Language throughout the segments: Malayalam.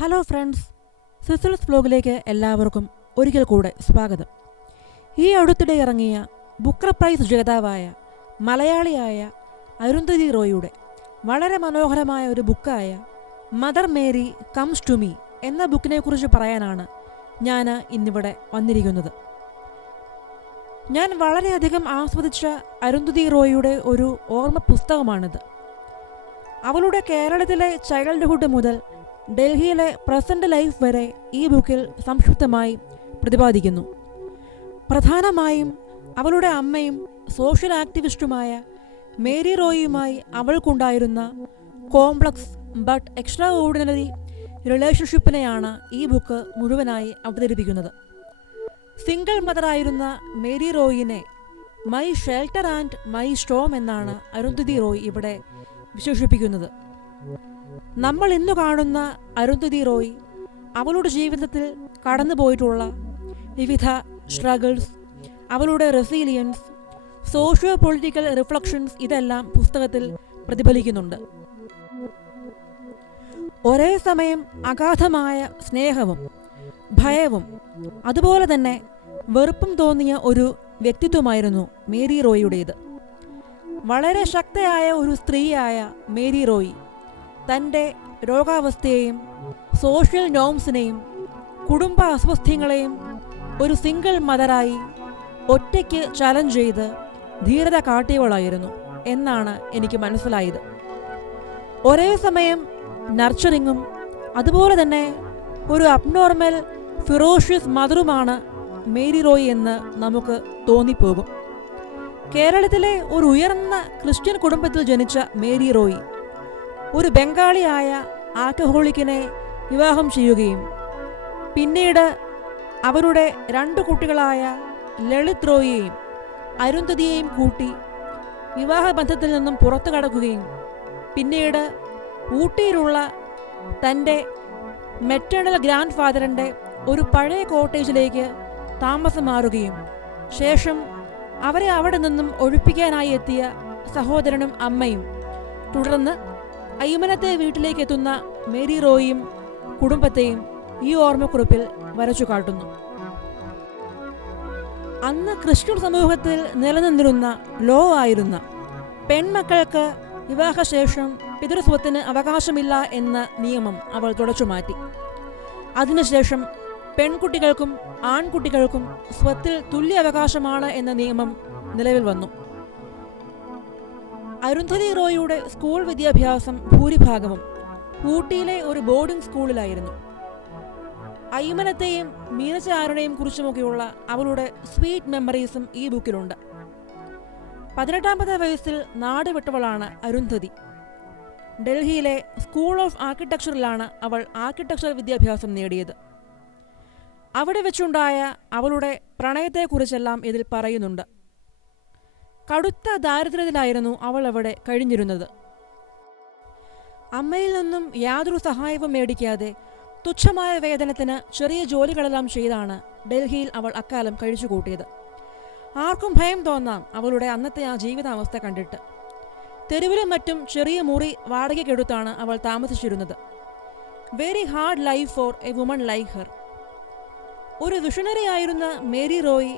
ഹലോ ഫ്രണ്ട്സ്, സിസിൽസ് വ്ലോഗിലേക്ക് എല്ലാവർക്കും ഒരിക്കൽ കൂടെ സ്വാഗതം. ഈ അടുത്തിടെ ഇറങ്ങിയ ബുക്കർ പ്രൈസ് ജേതാവായ മലയാളിയായ അരുന്ധതി റോയിയുടെ വളരെ മനോഹരമായ ഒരു ബുക്കായ mother Mary comes to me എന്ന ബുക്കിനെക്കുറിച്ച് പറയാനാണ് ഞാൻ ഇന്നിവിടെ വന്നിരിക്കുന്നത്. ഞാൻ വളരെയധികം ആസ്വദിച്ച അരുന്ധതി റോയിയുടെ ഒരു ഓർമ്മ പുസ്തകമാണിത്. അവളുടെ കേരളത്തിലെ ചൈൽഡ്ഹുഡ് മുതൽ ഡൽഹിയിലെ പ്രസന്റ് ലൈഫ് വരെ ഈ ബുക്കിൽ സംക്ഷിപ്തമായി പ്രതിപാദിക്കുന്നു. പ്രധാനമായും അവളുടെ അമ്മയും സോഷ്യൽ ആക്ടിവിസ്റ്റുമായ മേരി റോയിയുമായി അവൾക്കുണ്ടായിരുന്ന കോംപ്ലക്സ് ബട്ട് എക്സ്ട്രാ ഓർഡിനറി റിലേഷൻഷിപ്പിനെയാണ് ഈ ബുക്ക് മുഴുവനായി അവതരിപ്പിക്കുന്നത്. സിംഗിൾ മദറായിരുന്ന മേരി റോയിനെ my shelter and my storm എന്നാണ് അരുന്ധതി റോയ് ഇവിടെ വിശേഷിപ്പിക്കുന്നത്. നമ്മൾ ഇന്നു കാണുന്ന അരുന്ധതി റോയ് അവളുടെ ജീവിതത്തിൽ കടന്നുപോയിട്ടുള്ള വിവിധ സ്ട്രഗിൾസ്, അവളുടെ റെസീലിയൻസ്, സോഷ്യോ പൊളിറ്റിക്കൽ റിഫ്ലക്ഷൻസ് ഇതെല്ലാം പുസ്തകത്തിൽ പ്രതിഫലിക്കുന്നുണ്ട്. ഒരേ സമയം അഗാധമായ സ്നേഹവും ഭയവും അതുപോലെ തന്നെ വെറുപ്പും തോന്നിയ ഒരു വ്യക്തിത്വമായിരുന്നു മേരി റോയിയുടേത്. വളരെ ശക്തയായ ഒരു സ്ത്രീയായ മേരി റോയി തൻ്റെ രോഗാവസ്ഥയെയും സോഷ്യൽ നോംസിനെയും കുടുംബ അസ്വസ്ഥ്യങ്ങളെയും ഒരു സിംഗിൾ മദറായി ഒറ്റയ്ക്ക് ചലഞ്ച് ചെയ്ത് ധീരത കാട്ടിയവളായിരുന്നു എന്നാണ് എനിക്ക് മനസ്സിലായത്. ഒരേ സമയം നർച്ചറിങ്ങും അതുപോലെ തന്നെ ഒരു അബ്നോർമൽ ഫിറോഷ്യസ് മദറുമാണ് മേരി റോയി എന്ന് നമുക്ക് തോന്നിപ്പോകും. കേരളത്തിലെ ഒരു ഉയർന്ന ക്രിസ്ത്യൻ കുടുംബത്തിൽ ജനിച്ച മേരി റോയി ഒരു ബംഗാളിയായ ആൽക്കഹോളിക്കിനെ വിവാഹം ചെയ്യുകയും പിന്നീട് അവരുടെ 2 കുട്ടികളായ ലളിത് റോയിയെയും അരുന്ധതിയെയും കൂട്ടി വിവാഹബന്ധത്തിൽ നിന്നും പുറത്തു കടക്കുകയും പിന്നീട് ഊട്ടിയിലുള്ള തൻ്റെ മെറ്റേണൽ ഗ്രാൻഡ് ഫാദറിൻ്റെ ഒരു പഴയ കോട്ടേജിലേക്ക് താമസം മാറുകയും ശേഷം അവരെ അവിടെ നിന്നും ഒഴിപ്പിക്കാനായി എത്തിയ സഹോദരനും അമ്മയും തുടർന്ന് അയ്മനത്തെ വീട്ടിലേക്ക് എത്തുന്ന മേരി റോയിയും കുടുംബത്തെയും ഈ ഓർമ്മക്കുറിപ്പിൽ വരച്ചു കാട്ടുന്നു. അന്ന് ക്രിസ്ത്യൻ സമൂഹത്തിൽ നിലനിന്നിരുന്ന ലോ ആയിരുന്ന പെൺമക്കൾക്ക് വിവാഹശേഷം പിതൃസ്വത്തിന് അവകാശമില്ല എന്ന നിയമം അവൾ തുടച്ചുമാറ്റി. അതിനുശേഷം പെൺകുട്ടികൾക്കും ആൺകുട്ടികൾക്കും സ്വത്തിൽ തുല്യ അവകാശമാണ് എന്ന നിയമം നിലവിൽ വന്നു. അരുന്ധതി റോയിയുടെ സ്കൂൾ വിദ്യാഭ്യാസം ഭൂരിഭാഗവും ഊട്ടിയിലെ ഒരു ബോർഡിംഗ് സ്കൂളിലായിരുന്നു. അയ്മനത്തെയും മീനച്ചാരുടെയും കുറിച്ചുമൊക്കെയുള്ള അവളുടെ സ്വീറ്റ് മെമ്മറീസും ഈ ബുക്കിലുണ്ട്. 18ാമത്തെ വയസ്സിൽ നാട് വിട്ടവളാണ് അരുന്ധതി. ഡൽഹിയിലെ സ്കൂൾ ഓഫ് ആർക്കിടെക്ചറിലാണ് അവൾ ആർക്കിടെക്ചർ വിദ്യാഭ്യാസം നേടിയത്. അവിടെ വെച്ചുണ്ടായ അവളുടെ പ്രണയത്തെക്കുറിച്ചെല്ലാം ഇതിൽ പറയുന്നുണ്ട്. കടുത്ത ദാരിദ്ര്യത്തിലായിരുന്നു അവൾ അവിടെ കഴിഞ്ഞിരുന്നത്. അമ്മയിൽ നിന്നും യാതൊരു സഹായവും മേടിക്കാതെ തുച്ഛമായ വേതനത്തിന് ചെറിയ ജോലികളെല്ലാം ചെയ്താണ് ഡൽഹിയിൽ അവൾ അക്കാലം കഴിച്ചുകൂട്ടിയത്. ആർക്കും ഭയം തോന്നാം അവളുടെ അന്നത്തെ ആ ജീവിതാവസ്ഥ കണ്ടിട്ട്. തെരുവിലും മറ്റും ചെറിയ മുറി വാടകയ്ക്കെടുത്താണ് അവൾ താമസിച്ചിരുന്നത്. Very hard life for A woman like her. ഒരു വിഷണറി ആയിരുന്ന മേരി റോയി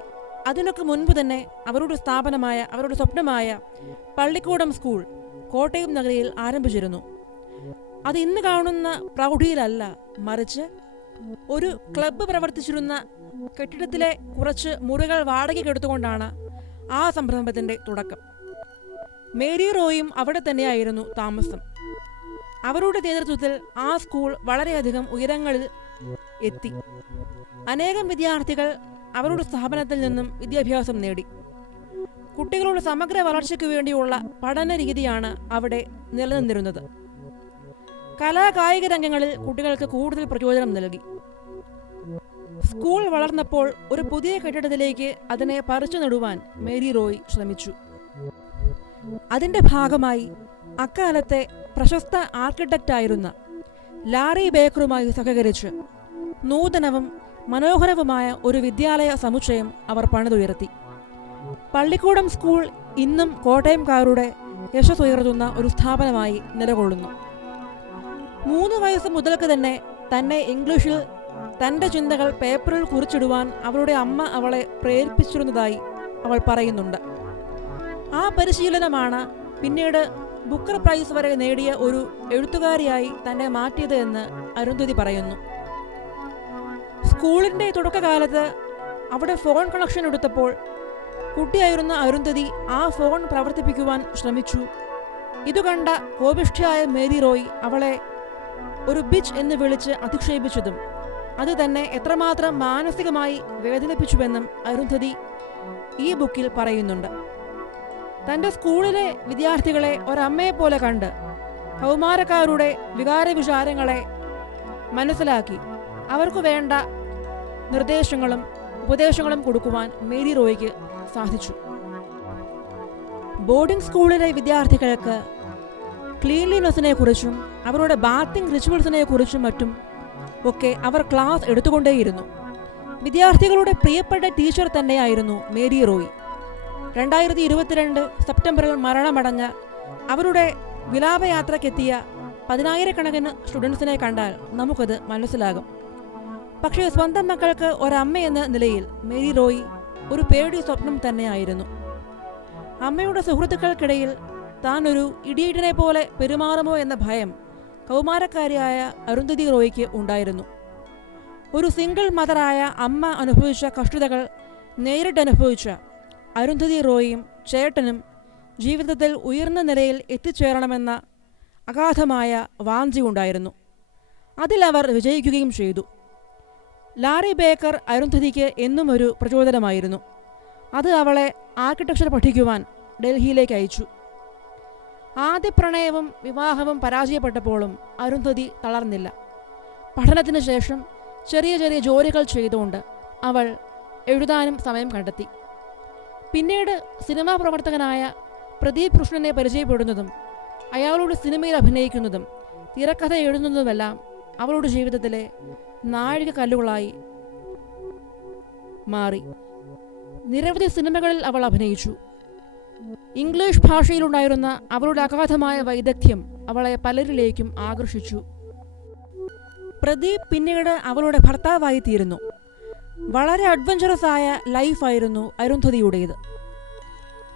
അതിനൊക്കെ മുൻപ് തന്നെ അവരുടെ സ്വപ്നമായ പള്ളിക്കൂടം സ്കൂൾ കോട്ടയം നഗരിയിൽ ആരംഭിച്ചിരുന്നു. അത് ഇന്ന് കാണുന്ന പ്രൗഢിയിലല്ല, മറിച്ച് ഒരു ക്ലബ്ബ് പ്രവർത്തിച്ചിരുന്ന കെട്ടിടത്തിലെ കുറച്ച് മുറികൾ വാടകയ്ക്കെടുത്തുകൊണ്ടാണ് ആ സംരംഭത്തിൻ്റെ തുടക്കം. മേരി റോയും അവിടെ തന്നെയായിരുന്നു താമസം. അവരുടെ നേതൃത്വത്തിൽ ആ സ്കൂൾ വളരെയധികം ഉയരങ്ങളിൽ എത്തി. അനേകം വിദ്യാർത്ഥികൾ അവരുടെ സ്ഥാപനത്തിൽ നിന്നും വിദ്യാഭ്യാസം നേടി. കുട്ടികളുടെ സമഗ്ര വളർച്ചയ്ക്ക് വേണ്ടിയുള്ള പഠന രീതിയാണ് അവിടെ നിലനിന്നിരുന്നത്. കലാകായിക രംഗങ്ങളിൽ കുട്ടികൾക്ക് കൂടുതൽ പ്രചോദനം നൽകി. സ്കൂൾ വളർന്നപ്പോൾ ഒരു പുതിയ കെട്ടിടത്തിലേക്ക് അതിനെ പറിച്ചു നടുവാൻ മേരി റോയ് ശ്രമിച്ചു. അതിൻ്റെ ഭാഗമായി അക്കാലത്തെ പ്രശസ്ത ആർക്കിടെക്റ്റായിരുന്ന ലാറി ബേക്കറുമായി സഹകരിച്ച് നൂതനവും മനോഹരവുമായ ഒരു വിദ്യാലയ സമുച്ചയം അവർ പണിതുയർത്തി. പള്ളിക്കൂടം സ്കൂൾ ഇന്നും കോട്ടയംകാരുടെ യശസ്സുയർത്തുന്ന ഒരു സ്ഥാപനമായി നിലകൊള്ളുന്നു. 3 വയസ്സ് മുതൽക്ക് തന്നെ തന്നെ ഇംഗ്ലീഷിൽ തൻ്റെ ചിന്തകൾ പേപ്പറിൽ കുറിച്ചിടുവാൻ അവളുടെ അമ്മ അവളെ പ്രേരിപ്പിച്ചിരുന്നതായി അവൾ പറയുന്നുണ്ട്. ആ പരിശീലനമാണ് പിന്നീട് ബുക്കർ പ്രൈസ് വരെ നേടിയ ഒരു എഴുത്തുകാരിയായി തന്നെ മാറ്റിയത് എന്ന് അരുന്ധതി പറയുന്നു. സ്കൂളിൻ്റെ തുടക്കകാലത്ത് അവിടെ ഫോൺ കണക്ഷൻ എടുത്തപ്പോൾ കുട്ടിയായിരുന്ന അരുന്ധതി ആ ഫോൺ പ്രവർത്തിപ്പിക്കുവാൻ ശ്രമിച്ചു. ഇതുകണ്ട കോപിഷ്ഠയായ മേരി റോയ് അവളെ ഒരു ബിച്ച് എന്ന് വിളിച്ച് അധിക്ഷേപിച്ചതും അത് തന്നെ എത്രമാത്രം മാനസികമായി വേദനിപ്പിച്ചുവെന്നും അരുന്ധതി ഈ ബുക്കിൽ പറയുന്നുണ്ട്. തൻ്റെ സ്കൂളിലെ വിദ്യാർത്ഥികളെ ഒരമ്മയെപ്പോലെ കണ്ട് കൗമാരക്കാരുടെ വികാരവിചാരങ്ങളെ മനസ്സിലാക്കി അവർക്ക് വേണ്ട നിർദ്ദേശങ്ങളും ഉപദേശങ്ങളും കൊടുക്കുവാൻ മേരി റോയ്ക്ക് സാധിച്ചു. ബോർഡിംഗ് സ്കൂളിലെ വിദ്യാർത്ഥികൾക്ക് ക്ലീൻലിനെസ്സിനെ കുറിച്ചും അവരുടെ ബാത്തിങ് റിച്വൽസിനെ കുറിച്ചും മറ്റും ഒക്കെ അവർ ക്ലാസ് എടുത്തുകൊണ്ടേയിരുന്നു. വിദ്യാർത്ഥികളുടെ പ്രിയപ്പെട്ട ടീച്ചർ തന്നെയായിരുന്നു മേരി റോയ്. 2022 സെപ്റ്റംബറിൽ മരണമടഞ്ഞ അവരുടെ വിലാപയാത്രയ്ക്കെത്തിയ 10,000-കണക്കിന് സ്റ്റുഡൻസിനെ കണ്ടാൽ നമുക്കത് മനസ്സിലാകും. പക്ഷേ സ്വന്തം മക്കൾക്ക് ഒരമ്മയെന്ന നിലയിൽ മേരി റോയ് ഒരു പേടി സ്വപ്നം തന്നെയായിരുന്നു. അമ്മയുടെ സുഹൃത്തുക്കൾക്കിടയിൽ താൻ ഒരു ഇഡിയറ്റിനെ പോലെ പെരുമാറുമോ എന്ന ഭയം കൗമാരക്കാരിയായ അരുന്ധതി റോയ്ക്ക് ഉണ്ടായിരുന്നു. ഒരു സിംഗിൾ മദറായ അമ്മ അനുഭവിച്ച കഷ്ടതകൾ നേരിട്ടനുഭവിച്ച അരുന്ധതി റോയും ചേട്ടനും ജീവിതത്തിൽ ഉയർന്ന നിലയിൽ എത്തിച്ചേരണമെന്ന അഗാധമായ വാഞ്ചയുണ്ടായിരുന്നു. അതിലവർ വിജയിക്കുകയും ചെയ്തു. ലാറി ബേക്കർ അരുന്ധതിക്ക് എന്നും ഒരു പ്രചോദനമായിരുന്നു. അത് അവളെ ആർക്കിടെക്ചർ പഠിക്കുവാൻ ഡൽഹിയിലേക്ക് അയച്ചു. ആദ്യ പ്രണയവും വിവാഹവും പരാജയപ്പെട്ടപ്പോഴും അരുന്ധതി തളർന്നില്ല. പഠനത്തിന് ശേഷം ചെറിയ ചെറിയ ജോലികൾ ചെയ്തുകൊണ്ട് അവൾ എഴുതാനും സമയം കണ്ടെത്തി. പിന്നീട് സിനിമാ പ്രവർത്തകനായ പ്രദീപ് കൃഷ്ണനെ പരിചയപ്പെടുന്നതും അയാളുടെ സിനിമയിൽ അഭിനയിക്കുന്നതും തിരക്കഥ എഴുതുന്നതുമെല്ലാം അവളുടെ ജീവിതത്തിലെ നാഴികക്കല്ലുകളായി മാറി. നിരവധി സിനിമകളിൽ അവൾ അഭിനയിച്ചു. ഇംഗ്ലീഷ് ഭാഷയിലുണ്ടായിരുന്ന അവളുടെ അഗാധമായ വൈദഗ്ധ്യം അവളെ പലരിലേക്കും ആകർഷിച്ചു. പ്രദീപ് പിന്നീട് അവളുടെ ഭർത്താവായി തീരുന്നു. വളരെ അഡ്വഞ്ചറസ് ആയ ലൈഫായിരുന്നു അരുന്ധതിയുടേത്.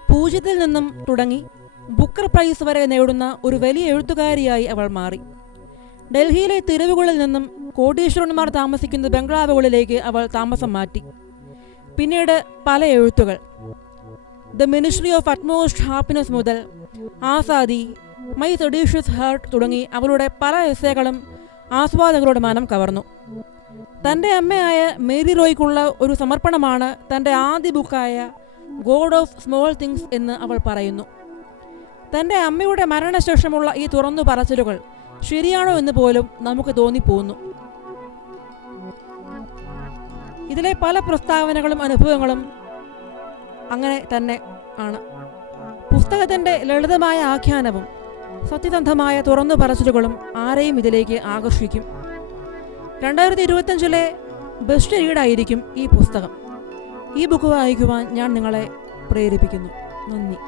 പൂജ്യത്തിൽ നിന്നും തുടങ്ങി ബുക്കർ പ്രൈസ് വരെ നേടുന്ന ഒരു വലിയ എഴുത്തുകാരിയായി അവൾ മാറി. ഡൽഹിയിലെ തെരുവുകളിൽ നിന്നും കോടീശ്വരന്മാർ താമസിക്കുന്ന ബംഗ്ലാവുകളിലേക്ക് അവൾ താമസം മാറ്റി. പിന്നീട് പല എഴുത്തുകൾ, the ministry of utmost happiness മുതൽ ആസാദി, മൈ സെഡീഷ്യസ് ഹാർട്ട് തുടങ്ങി അവളുടെ പല എസ്സേകളും ആസ്വാദകരുടെ മനം കവർന്നു. തൻ്റെ അമ്മയായ മേരി റോയ്ക്കുള്ള ഒരു സമർപ്പണമാണ് തൻ്റെ ആദ്യ ബുക്കായ ഗോഡ് ഓഫ് സ്മോൾ തിങ്സ് എന്ന് അവൾ പറയുന്നു. തൻ്റെ അമ്മയുടെ മരണശേഷമുള്ള ഈ തുറന്നു പറച്ചിലുകൾ ശരിയാണോ എന്ന് പോലും നമുക്ക് തോന്നിപ്പോകുന്നു. ഇതിലെ പല പ്രസ്താവനകളും അനുഭവങ്ങളും അങ്ങനെ തന്നെ ആണ്. പുസ്തകത്തിൻ്റെ ലളിതമായ ആഖ്യാനവും സത്യസന്ധമായ തുറന്നു പറച്ചിലുകളും ആരെയും ഇതിലേക്ക് ആകർഷിക്കും. 2025 ബെസ്റ്റ് റീഡായിരിക്കും ഈ പുസ്തകം. ഈ ബുക്ക് വായിക്കുവാൻ ഞാൻ നിങ്ങളെ പ്രേരിപ്പിക്കുന്നു. നന്ദി.